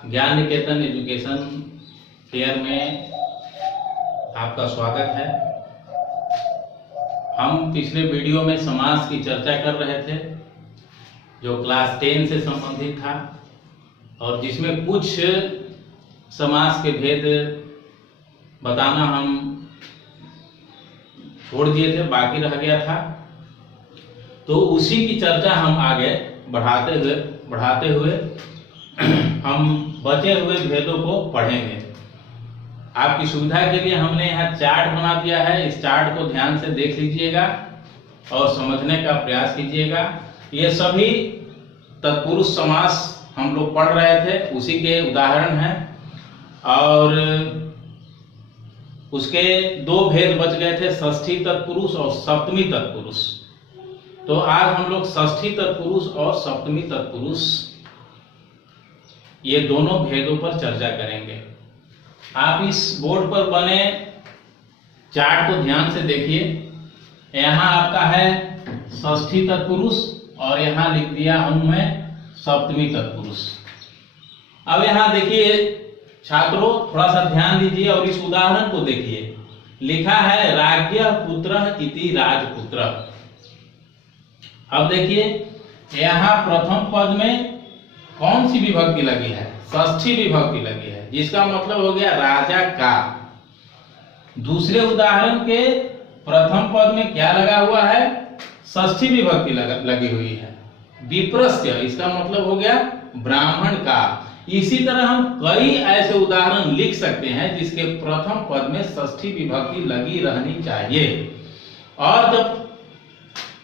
ज्ञान निकेतन education fair में आपका स्वागत है। हम पिछले वीडियो में समास की चर्चा कर रहे थे जो क्लास 10 से संबंधित था और जिसमें कुछ समास के भेद बताना हम छोड़ दिए थे, बाकी रह गया था। तो उसी की चर्चा हम आगे बढ़ाते हुए हम बचे हुए भेदों को पढ़ेंगे। आपकी सुविधा के लिए हमने यहाँ चार्ट बना दिया है। इस चार्ट को ध्यान से देख लीजिएगा और समझने का प्रयास कीजिएगा। ये सभी तत्पुरुष समास हम लोग पढ़ रहे थे, उसी के उदाहरण हैं और उसके दो भेद बच गए थे, षष्ठी तत्पुरुष और सप्तमी तत्पुरुष। तो आज हम लोग षष्ठी तत्पुरुष और सप्तमी तत्पुरुष ये दोनों भेदों पर चर्चा करेंगे। आप इस बोर्ड पर बने चार्ट को ध्यान से देखिए। यहाँ आपका है षष्ठी तत्पुरुष और यहाँ लिख दिया हूं मैं सप्तमी तत्पुरुष। अब यहाँ देखिए छात्रों, थोड़ा सा ध्यान दीजिए और इस उदाहरण को देखिए। लिखा है राज्ञ पुत्र इति राजपुत्र। अब देखिए यहाँ प्रथम पद में कौन सी विभक्ति लगी है? षष्ठी विभक्ति लगी है, जिसका मतलब हो गया राजा का। दूसरे उदाहरण के प्रथम पद में क्या लगा हुआ है? षष्ठी विभक्ति लगी हुई है। विप्रस्य, इसका मतलब हो गया ब्राह्मण का। इसी तरह हम कई ऐसे उदाहरण लिख सकते हैं जिसके प्रथम पद में षष्ठी विभक्ति लगी रहनी चाहिए और जब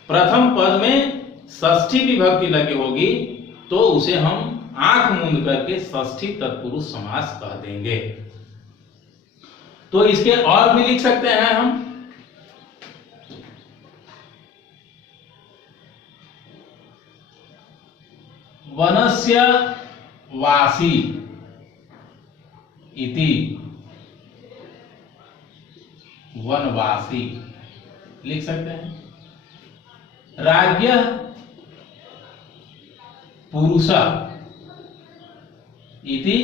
प्रथम पद में षष्ठी विभक्ति लगी होगी तो उसे हम आंख मूंद करके षष्ठी तत्पुरुष समास कह देंगे। तो इसके और भी लिख सकते हैं हम। वनस्य वासी इति वनवासी लिख सकते हैं। राज्ञ पुरुष इति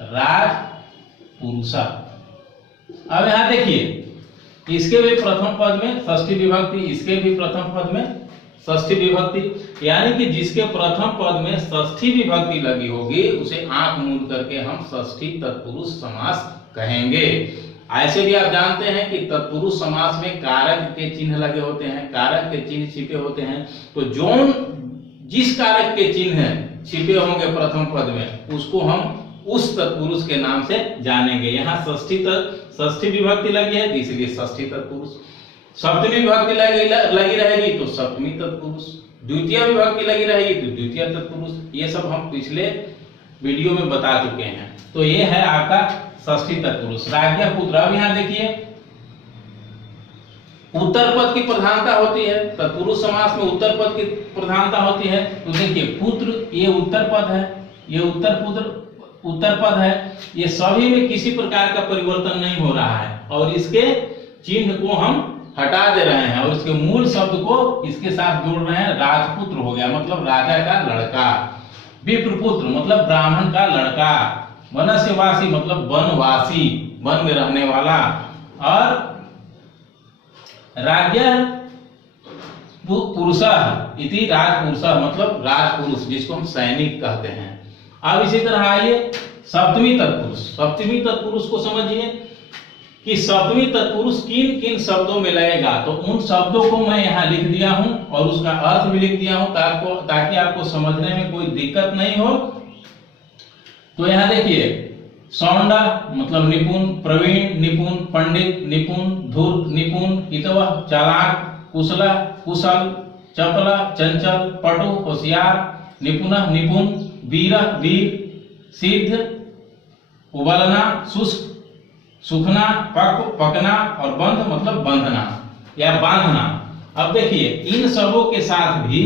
राजपुरुष। अब यहां देखिए, इसके भी प्रथम पद में षष्ठी विभक्ति, इसके भी प्रथम पद में षष्ठी विभक्ति, यानी कि जिसके प्रथम पद में षष्ठी विभक्ति लगी होगी उसे आंख मूंद करके हम षष्ठी तत्पुरुष समास कहेंगे। ऐसे भी आप जानते हैं कि तत्पुरुष समास में कारक के चिन्ह लगे होते हैं, कारक के चिन्ह छिपे होते हैं। तो जिस कारक के चिन्ह छिपे होंगे प्रथम पद में उसको हम उस तत्पुरुष के नाम से जानेंगे। यहाँ षष्ठी विभक्ति लगी है इसलिए षष्ठी तत्पुरुष, सप्तमी विभक्ति लगी रहेगी तो सप्तमी तत्पुरुष, द्वितीय विभक्ति लगी रहेगी तो द्वितीय तत्पुरुष। ये सब हम पिछले वीडियो में बता चुके हैं। तो ये है आपका षष्ठी तत्पुरुष राज्ञ पुत्र। अब यहाँ देखिए उत्तर पद की प्रधानता होती है, तत्पुरुष समास में उत्तर पद की प्रधानता होती है। तो देखिए पुत्र, ये उत्तर पद है, ये उत्तर पद है। ये सभी में किसी प्रकार का परिवर्तन नहीं हो रहा है और इसके चिन्ह को हम हटा दे रहे हैं और इसके मूल शब्द को इसके साथ जोड़ रहे हैं। राजपुत्र हो गया मतलब राजा का लड़का, विप्रपुत्र मतलब ब्राह्मण का लड़का, वनस्यवासी मतलब वनवासी, वन में रहने वाला, और राज्ञ पुरुष इति राजपुरुष मतलब राजपुरुष, जिसको हम सैनिक कहते हैं। अब इसी तरह आइए सप्तमी तत्पुरुष। सप्तमी तत्पुरुष को समझिए कि सप्तमी तत्पुरुष किन किन शब्दों में लगेगा। तो उन शब्दों को मैं यहाँ लिख दिया हूं और उसका अर्थ भी लिख दिया हूं ताकि आपको समझने में कोई दिक्कत नहीं हो। तो यहाँ देखिए सौंडा मतलब निपुण, प्रवीण निपुण, पंडित निपुण, धूर्त निपुण, हितवह चालाक, कुशला कुशल, चपला चंचल, पटु होशियार, निपुण निपुण, वीर वीर, सिद्ध उबलना, शुष्क सूखना, पकना और बंध मतलब बंधना या बांधना। अब देखिए इन सबों के साथ भी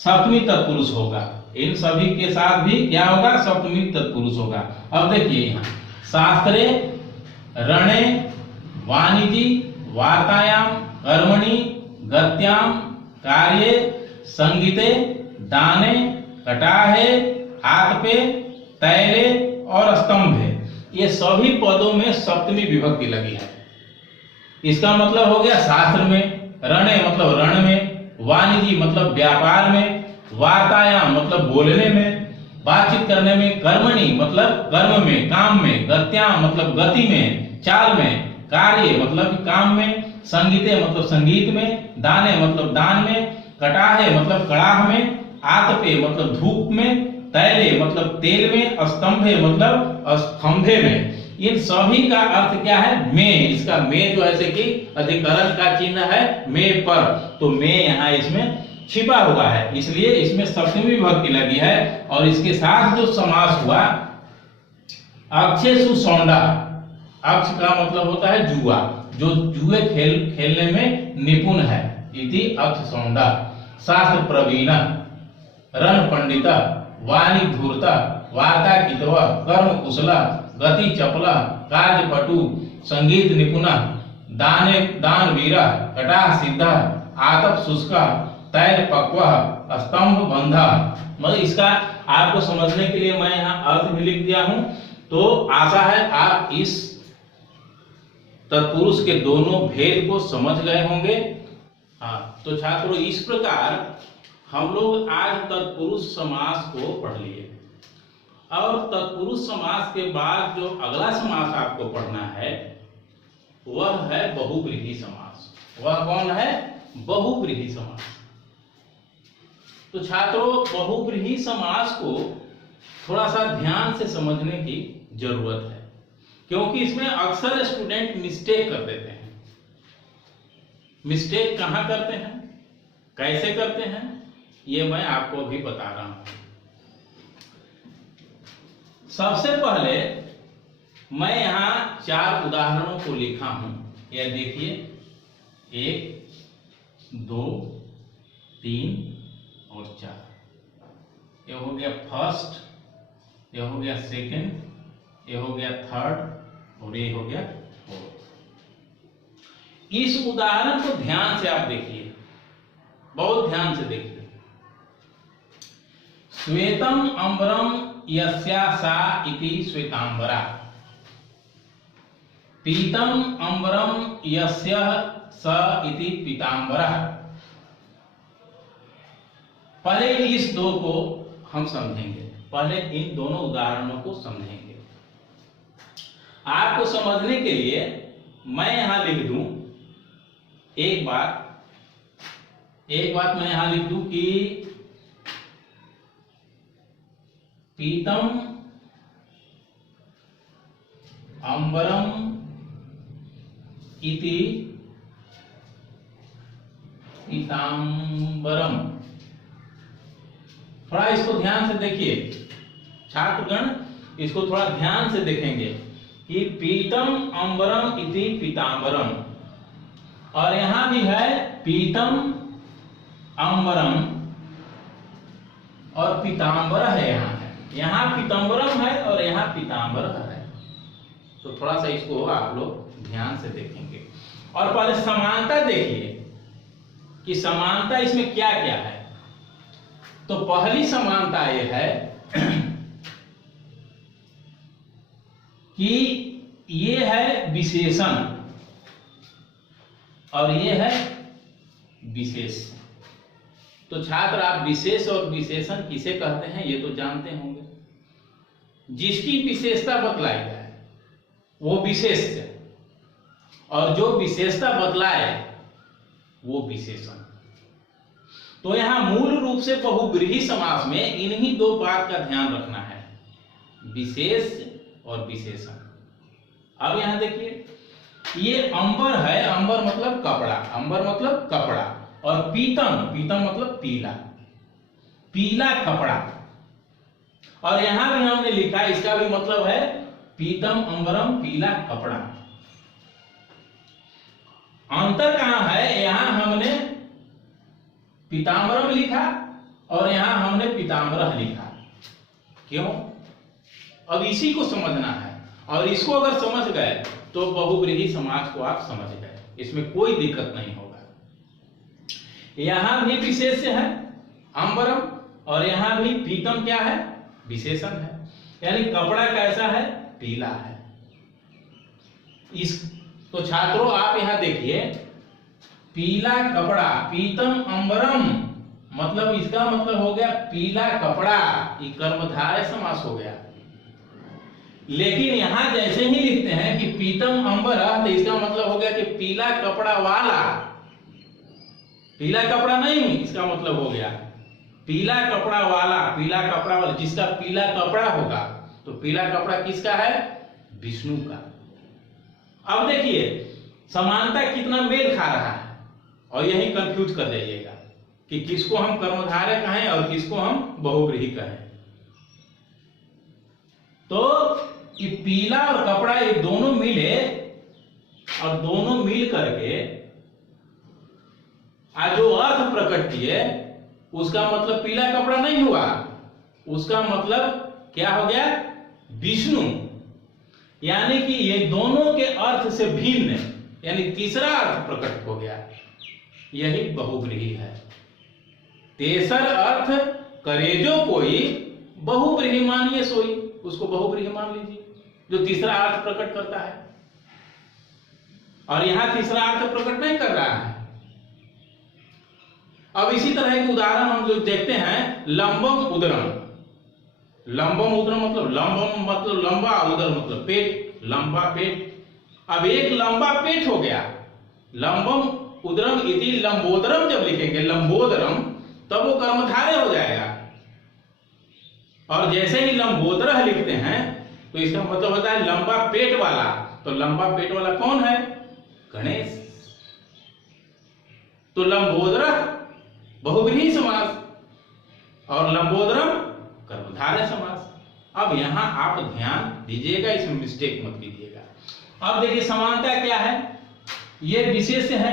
सप्तमी तत्पुरुष होगा। इन सभी के साथ भी क्या होगा? सप्तमी तत्पुरुष होगा। अब देखिए यहाँ शास्त्रे, रणे, वाणिजी, वार्तायाम, कर्मणि, गत्याम, कार्ये, संगीते, दाने, कटाहे, हाथ पे, तैले और स्तंभे, ये सभी पदों में सप्तमी विभक्ति लगी है। इसका मतलब हो गया शास्त्र में, रणे मतलब रण में, वाणिज्य मतलब व्यापार में, वार्तायाम मतलब बोलने में, बातचीत करने में, कर्मणि मतलब कर्म में, काम में, गत्याम मतलब गति में, चाल में, कार्य मतलब काम में, संगीते मतलब संगीत में, दाने मतलब दान में, कटाहे मतलब कड़ाह में, आतपे मतलब धूप में, तैले मतलब तेल में, स्तंभे मतलब स्तंभे में। इन सभी का अर्थ क्या है? में। इसका में जो है कि अधिकरण का चिन्ह है में पर, तो में यहाँ इसमें छिपा हुआ है, इसलिए इसमें सप्तमी विभक्ति लगी है। और इसके साथ जो समास हुआ अक्षेषु सौंडा, अक्ष का मतलब होता है जुआ, जो जुए खेलने में निपुण है, इति अक्ष सौंडा, शास्त्र प्रवीण, रण पंडिता, वाणी धूर्ता, वार्ता कितवा, कर्म कुशला, गति चपला, कार्य पटु, संगीत निपुणा, दान वीरा, कटाह सिद्धा, आतप शुष्का, तैल पक्वा, स्तंभ बंधा। मतलब इसका आपको समझने के लिए मैं यहाँ अर्थ भी लिख दिया हूं। तो आशा है आप इस तत्पुरुष के दोनों भेद को समझ गए होंगे। हाँ, तो छात्रों इस प्रकार हम लोग आज तत्पुरुष समास को पढ़ लिए। और तत्पुरुष समास के बाद जो अगला समास आपको पढ़ना है वह है बहुव्रीहि समास। वह कौन है? बहुव्रीहि समास। तो छात्रों बहुव्रीहि समास को थोड़ा सा ध्यान से समझने की जरूरत है, क्योंकि इसमें अक्सर स्टूडेंट मिस्टेक कर देते हैं। मिस्टेक कहां करते हैं, कैसे करते हैं, ये मैं आपको अभी बता रहा हूं। सबसे पहले मैं यहां 4 उदाहरणों को लिखा हूं, यह देखिए 1, 2, 3 और 4। यह हो गया फर्स्ट, यह हो गया सेकंड, यह हो गया थर्ड और ये हो गया फोर्थ। इस उदाहरण को ध्यान से आप देखिए, बहुत ध्यान से देखिए। श्वेतम अंबरम यस्या सा इति श्वेतांबरा, पीतम अंबरम यस्य स इति पीतांबरा। पहले इस 2 को हम समझेंगे, पहले इन दोनों उदाहरणों को समझेंगे। आपको समझने के लिए मैं यहां लिख दूं एक बात मैं यहां लिख दूं कि पीतम अंबरम इति पीतांबरम। थोड़ा इसको ध्यान से देखिए छात्रगण, इसको थोड़ा ध्यान से देखेंगे कि पीतम अंबरम इति पीतांबरम, और यहां भी है पीतम अंबरम और पीतांबर है। यहां पीतांबरम है और यहां पीतांबर है। तो थोड़ा सा इसको आप लोग ध्यान से देखेंगे। और पहले समानता देखिए कि समानता इसमें क्या क्या है। तो पहली समानता यह है कि ये है विशेषण और ये है विशेष। तो छात्र आप विशेष और विशेषण किसे कहते हैं ये तो जानते होंगे। जिसकी विशेषता बतलाई जाए वो विशेष है, और जो विशेषता बतलाए वो विशेषण। तो यहां मूल रूप से बहुव्रीहि समास में इन्हीं 2 बात का ध्यान रखना है, विशेष और विशेषण। अब यहां देखिए ये अंबर है, अंबर मतलब कपड़ा, अंबर मतलब कपड़ा, और पीतम, पीतम मतलब पीला, पीला कपड़ा। और यहां भी हमने लिखा, इसका भी मतलब है पीतम अंबरम, पीला कपड़ा। अंतर कहां है? यहां हमने पीतांबरम लिखा और यहां हमने पीतांबरह लिखा। क्यों? अब इसी को समझना है, और इसको अगर समझ गए तो बहुव्रीहि समास को आप समझ गए, इसमें कोई दिक्कत नहीं होगा। यहां भी विशेष है अंबरम और यहां भी पीतम क्या है? विशेषण है, यानी कपड़ा कैसा है? पीला है। इस तो छात्रों आप यहां देखिए, पीला कपड़ा, पीतम अंबरम, मतलब इसका मतलब हो गया पीला कपड़ा, ये कर्मधारय समास हो गया। लेकिन यहां जैसे ही लिखते हैं कि पीतम अंबरम, तो इसका मतलब हो गया कि पीला कपड़ा वाला, पीला कपड़ा नहीं, इसका मतलब हो गया पीला कपड़ा वाला, पीला कपड़ा वाला, जिसका पीला कपड़ा होगा। तो पीला कपड़ा किसका है? विष्णु का। अब देखिए समानता कितना मेल खा रहा है, और यही कंफ्यूज कर जाइएगा कि किसको हम कर्मधारय कहें और किसको हम बहुव्रीहि कहें। तो ये पीला और कपड़ा ये दोनों मिले, और दोनों मिल करके आज जो अर्थ प्रकट किए, उसका मतलब पीला कपड़ा नहीं हुआ, उसका मतलब क्या हो गया? विष्णु। यानी कि ये दोनों के अर्थ से भिन्न, यानी तीसरा अर्थ प्रकट हो गया, यही बहुव्रीहि है। तेसर अर्थ करे जो कोई, बहुव्रीहि मानिए सोई, उसको बहुव्रीहि मान लीजिए, जो तीसरा अर्थ प्रकट करता है। और यहां तीसरा अर्थ प्रकट नहीं कर रहा है। अब इसी तरह के उदाहरण हम जो देखते हैं, लंबम उदरम। लंबम उदरम मतलब लंबम मतलब लंबा, उदर मतलब पेट, लंबा पेट। अब एक लंबा पेट हो गया, लंबम उदरम इति लंबोदरम जब लिखेंगे, लंबोदरम, तब वो कर्मधारय हो जाएगा। और जैसे ही लंबोदरः लिखते हैं तो इसका मतलब होता है लंबा पेट वाला। तो लंबा पेट वाला कौन है? गणेश। तो लंबोदरः बहुव्रीहि समास और लंबोदरम कर्मधारय समास। अब यहां आप ध्यान दीजिएगा, इसमें मिस्टेक मत कीजिएगा। अब देखिए समानता क्या है? ये विशेष है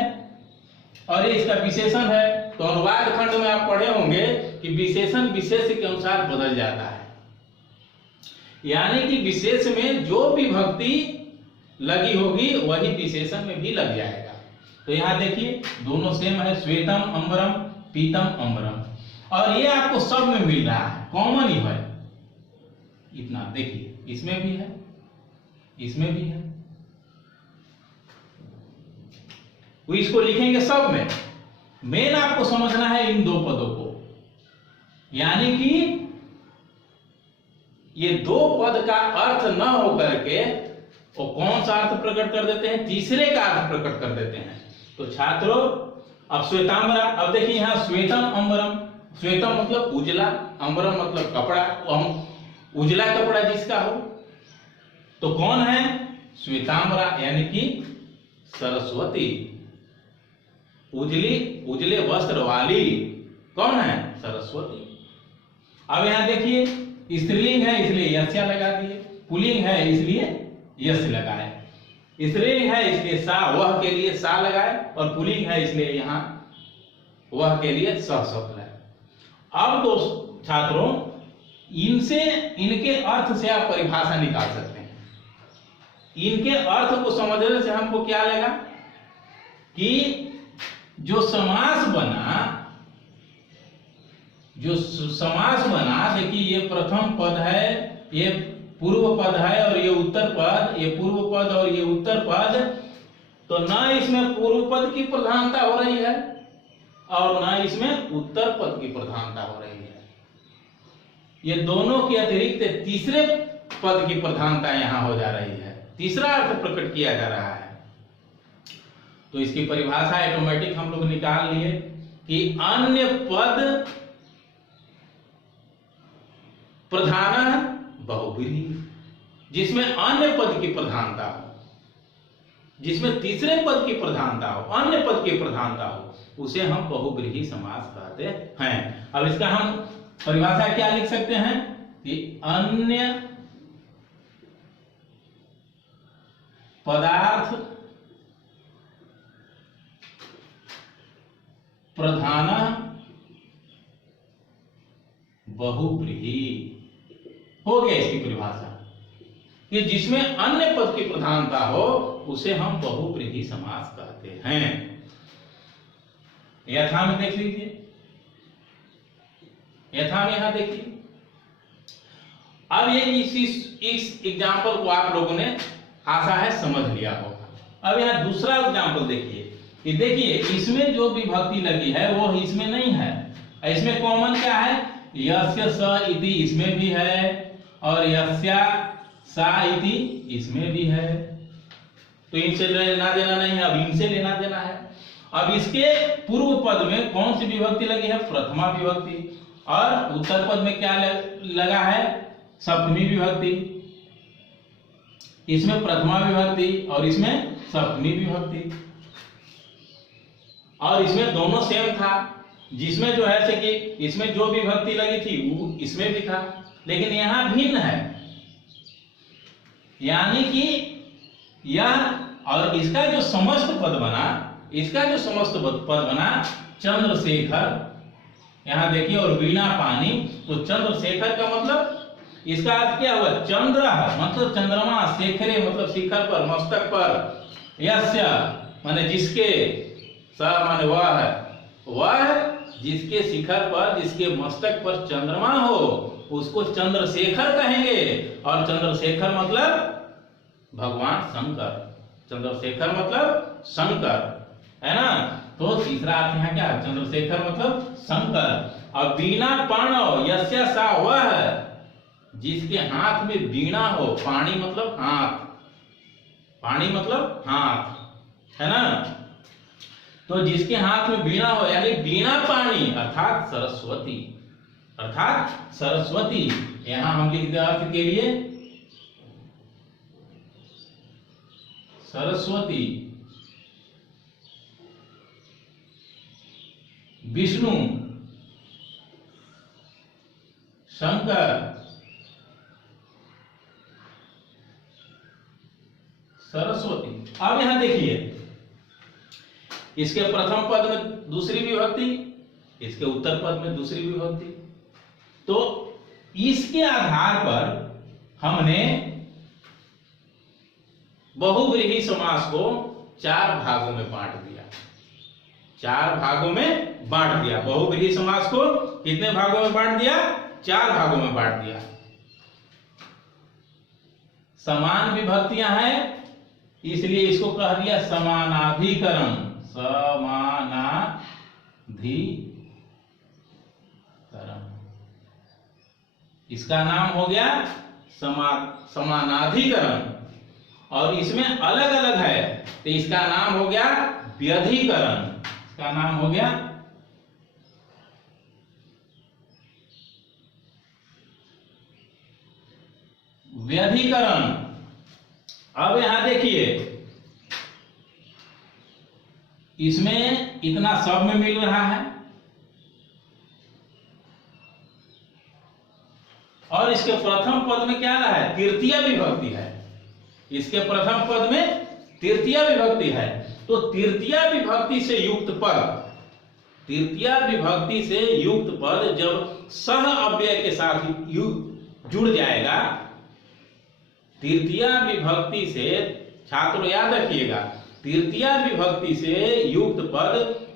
और ये इसका विशेषण है। तो अनुवाद खंड में आप पढ़े होंगे कि विशेषण विशेष के अनुसार बदल जाता है, यानी कि विशेष में जो भी विभक्ति लगी होगी वही विशेषण में भी लग जाएगा। तो यहां देखिए दोनों सेम है, श्वेतम अंबरम, पीतम अंबरम, और ये आपको सब में मिल रहा है, कॉमन ही है इतना। देखिए इसमें भी है, इसमें भी है, वो इसको लिखेंगे सब में। मेन आपको समझना है इन दो पदों को, यानी कि ये दो पद का अर्थ न होकर के वो कौन सा अर्थ प्रकट कर देते हैं? तीसरे का अर्थ प्रकट कर देते हैं। तो छात्रों अब श्वेतांबरा, अब देखिए यहां श्वेतम अंबरम, श्वेतम मतलब उजला, अंबरम मतलब कपड़ा, हम उजला कपड़ा जिसका हो, तो कौन है? श्वेतांबरा, यानी कि सरस्वती। उजले वस्त्र वाली कौन है? सरस्वती। अब यहां देखिए स्त्रीलिंग है इसलिए यस्य लगा दिए, पुल्लिंग है इसलिए यस्य लगाए, स्त्रीलिंग है इसलिए सा, वह के लिए सा लगाए, और पुल्लिंग है इसलिए यहां वह के लिए स शब्द है। अब दो छात्रों इनसे, इनके अर्थ से आप परिभाषा निकाल सकते हैं। इनके अर्थ को समझने से हमको क्या लगा कि जो समास बना, देखिए ये प्रथम पद है, ये पूर्व पद है, और ये उत्तर पद, ये पूर्व पद और ये उत्तर पद। तो ना इसमें पूर्व पद की प्रधानता हो रही है और ना इसमें उत्तर पद की प्रधानता हो रही है। ये दोनों के अतिरिक्त तीसरे पद की प्रधानता यहां हो जा रही है, तीसरा अर्थ प्रकट किया जा रहा है। तो इसकी परिभाषा ऑटोमेटिक हम लोग निकाल लिए कि अन्य पद प्रधान बहुव्रीहि, जिसमें अन्य पद की प्रधानता हो, जिसमें तीसरे पद की प्रधानता हो, अन्य पद की प्रधानता हो, उसे हम बहुव्रीहि समास कहते हैं। अब इसका हम परिभाषा क्या लिख सकते हैं कि अन्य पदार्थ प्रधान बहुव्रीहि हो गया। इसकी परिभाषा कि जिसमें अन्य पद की प्रधानता हो उसे हम बहुव्रीहि समास कहते हैं। यथा में देख लीजिए, यथा में यहां देखिए। अब ये इस एग्जाम्पल को आप लोगों ने आशा है समझ लिया होगा। अब यहाँ दूसरा एग्जाम्पल देखिए कि देखिए इसमें जो विभक्ति लगी है वो इसमें नहीं है। इसमें कॉमन क्या है, यस्य स इति इसमें भी है और यस्या सा इति इसमें भी है, तो इनसे लेना देना नहीं है, अब इनसे लेना देना है। अब इसके पूर्व पद में कौन सी विभक्ति लगी है, प्रथमा विभक्ति, और उत्तर पद में क्या लगा है, सप्तमी विभक्ति। इसमें प्रथमा विभक्ति और इसमें सप्तमी विभक्ति, और इसमें दोनों सेम था। जिसमें जो है से कि इसमें जो विभक्ति लगी थी वो इसमें भी था, लेकिन यहां भिन्न है। यानी कि यह और इसका जो समस्त पद बना, इसका जो समस्त पद बना चंद्रशेखर, यहां देखिए, और वीणा पानी, तो चंद्रशेखर का मतलब इसका अर्थ क्या हुआ, चंद्र मतलब चंद्रमा, शेखरे मतलब शिखर पर, मस्तक पर, यस्य माने जिसके, स माने वह जिसके शिखर पर, जिसके मस्तक पर चंद्रमा हो उसको चंद्रशेखर कहेंगे। और चंद्रशेखर मतलब भगवान शंकर, चंद्रशेखर मतलब शंकर, है ना। तो तीसरा अर्थ यहाँ क्या है, चंद्रशेखर मतलब शंकर। और वीणा पाणव यस्य सा वह जिसके हाथ में वीणा हो, पाणी मतलब हाथ, पाणी मतलब हाथ, है ना। तो जिसके हाथ में वीणा हो यानी वीणा पाणी अर्थात सरस्वती, अर्थात सरस्वती। यहां हम लिख दे अर्थ के लिए सरस्वती, विष्णु, शंकर, सरस्वती। अब यहां देखिए इसके प्रथम पद में दूसरी विभक्ति, इसके उत्तर पद में दूसरी विभक्ति, तो इसके आधार पर हमने बहुव्रीहि समास को 4 भागों में बांट दिया, 4 भागों में बांट दिया। बहुव्रीहि समास को कितने भागों में बांट दिया, 4 भागों में बांट दिया। समान विभक्तियां हैं इसलिए इसको कह दिया समानाधिकरण, समानाधिकरण। इसका नाम हो गया समानाधिकरण, और इसमें अलग अलग है तो इसका नाम हो गया व्यधिकरण, इसका नाम हो गया व्यधिकरण। अब यहां देखिए इसमें इतना सब में मिल रहा है, और इसके प्रथम पद में क्या रहा है, तृतीय विभक्ति है। इसके प्रथम पद में तृतीय विभक्ति है, तो तृतीय विभक्ति से युक्त पद, तृतीय विभक्ति से युक्त पद जब सह अव्यय के साथ जुड़ जाएगा, तृतीय विभक्ति से, छात्रों याद रखिएगा, तृतीय विभक्ति से युक्त पद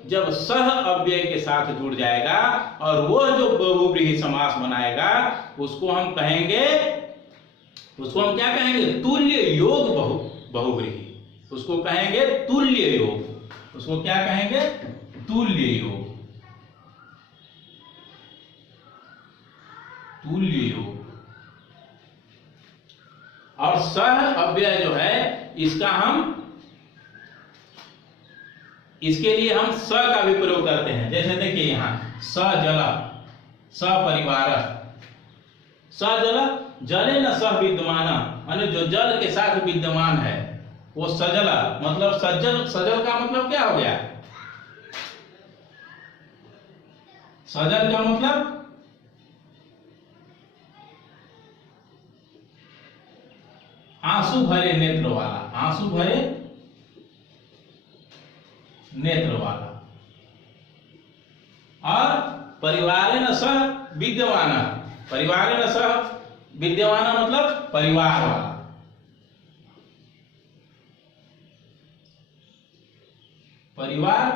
जब सह अव्यय के साथ जुड़ जाएगा और वो जो बहुव्रीहि समास बनाएगा उसको हम कहेंगे, उसको हम क्या कहेंगे, तुल्य योग बहुव्रीहि, उसको कहेंगे तुल्य योग, उसको क्या कहेंगे, तुल्य योग, तुल्य योग। और सह अव्यय जो है इसका हम, इसके लिए हम स का भी प्रयोग करते हैं। जैसे देखिए यहां सजल, सपरिवार, सजल, जले न सह विद्यमान, माने जो जल के साथ विद्यमान है वो सजल, मतलब सज्जल, सजल का मतलब क्या हो गया, सजल का मतलब आंसू भरे नेत्र वाला, आंसू भरे नेत्र वाला। और परिवारेण सह विद्यमान, परिवारेण सह विद्यमान मतलब परिवार वाला, परिवार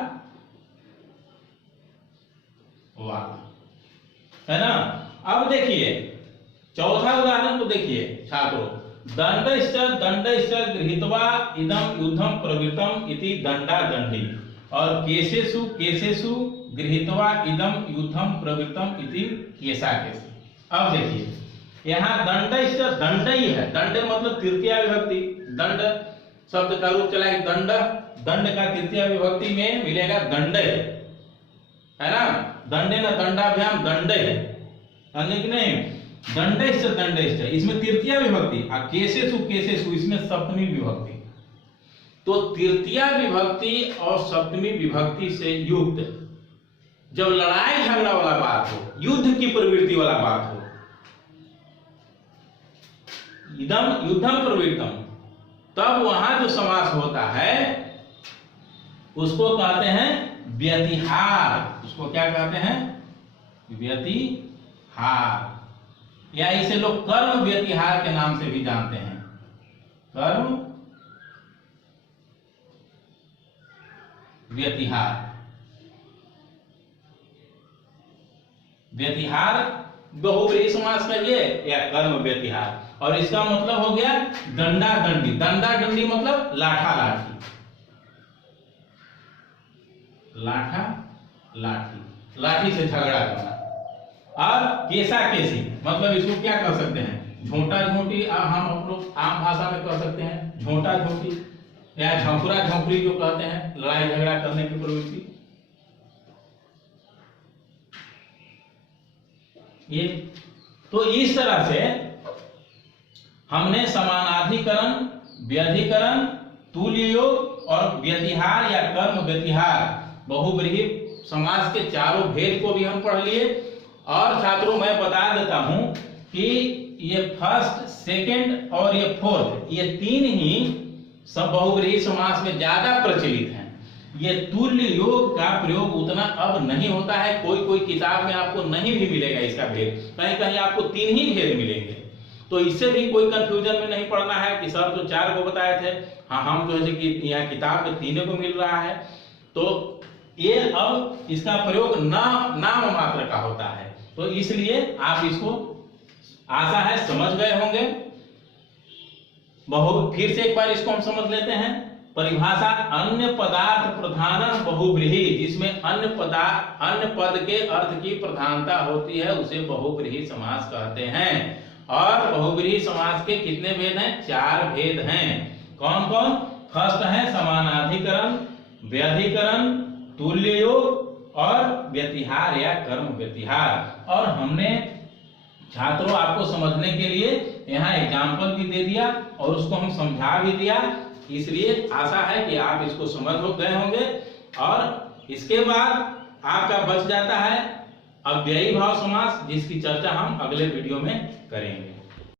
वाला। है ना। अब देखिए चौथा उदाहरण को देखिए छात्रों, दंडश्च गृहीत्वा इदं युद्धं प्रवृत्तम इति दंडा दंडी, और केशेषु गृहीत्वा इदं युद्धं प्रवृत्तम इति केशा केशी। अब देखिए यहाँ दंडश्च दंड ही है, दंड मतलब तृतीया विभक्ति, दंड शब्द का रूप चला है दंड, दंड का तृतीया विभक्ति में मिलेगा दंड है ना, दंडे न दंडाभ्याम दंड है कि नहीं, दंडश्च इसमें तृतीया विभक्ति, और केशेषु इसमें सप्तमी विभक्ति। तो तृतीया विभक्ति और सप्तमी विभक्ति से युक्त जब लड़ाई झगड़ा वाला बात हो, युद्ध की प्रवृत्ति वाला बात हो, इदम युद्धम प्रवृत्तम, तब वहां जो समास होता है उसको कहते हैं व्यतिहार। उसको क्या कहते हैं? व्यतिहार, या इसे लोग कर्म व्यतिहार के नाम से भी जानते हैं। कर्म व्यतिहार, व्यतिहार बहुव्रीहि समास कहिए या कर्म व्यतिहार, और इसका मतलब हो गया दंडा दंडी। दंडा दंडी मतलब लाठा लाठी, लाठा लाठी, लाठी से झगड़ा करना। और केसा केसी मतलब इसको क्या कर सकते हैं? झोंटा झोंटी, हम लोग आम भाषा में कह सकते हैं झोंटा झोंटी, या झंकुरा झंकुरी जो कहते हैं, लड़ाई झगड़ा करने की प्रवृत्ति। ये तो इस तरह से हमने समानाधिकरण, व्यधिकरण, तुल्य योग और व्यतिहार या कर्म व्यतिहार बहुव्रीहि समास के चारों भेद को भी हम पढ़ लिए। और छात्रों मैं बता देता हूं कि ये फर्स्ट, सेकंड और ये फोर्थ, ये तीन ही सब बहुव्रीहि समास में ज्यादा प्रचलित हैं। ये तुल्य योग का प्रयोग उतना अब नहीं होता है, कोई कोई किताब में आपको नहीं भी मिलेगा इसका भेद, कहीं कहीं आपको तीन ही भेद मिलेंगे। तो इससे भी कोई कंफ्यूजन में नहीं पड़ना है कि सर तो चार को बताए थे, हाँ हम जो है कि यहाँ किताब में तीनों को मिल रहा है। तो ये अब इसका प्रयोग नाम मात्र का होता है, तो इसलिए आप इसको आशा है समझ गए होंगे। फिर से एक बार इसको हम समझ लेते हैं। परिभाषा अन्य पदार्थ प्रधान बहुव्रीहि, जिसमें अन्य पद के अर्थ की प्रधानता होती है उसे बहुव्रीहि समास कहते हैं। और बहुव्रीहि समास के कितने भेद हैं? चार भेद हैं। कौन कौन? फर्स्ट है समानाधिकरण, व्यधिकरण, तुल्य योग और व्यतिहार या कर्म व्यतिहार। और हमने छात्रों आपको समझने के लिए यहाँ एग्जाम्पल भी दे दिया और उसको हम समझा भी दिया, इसलिए आशा है कि आप इसको समझ गए होंगे। और इसके बाद आपका बच जाता है अव्ययी भाव समास, जिसकी चर्चा हम अगले वीडियो में करेंगे।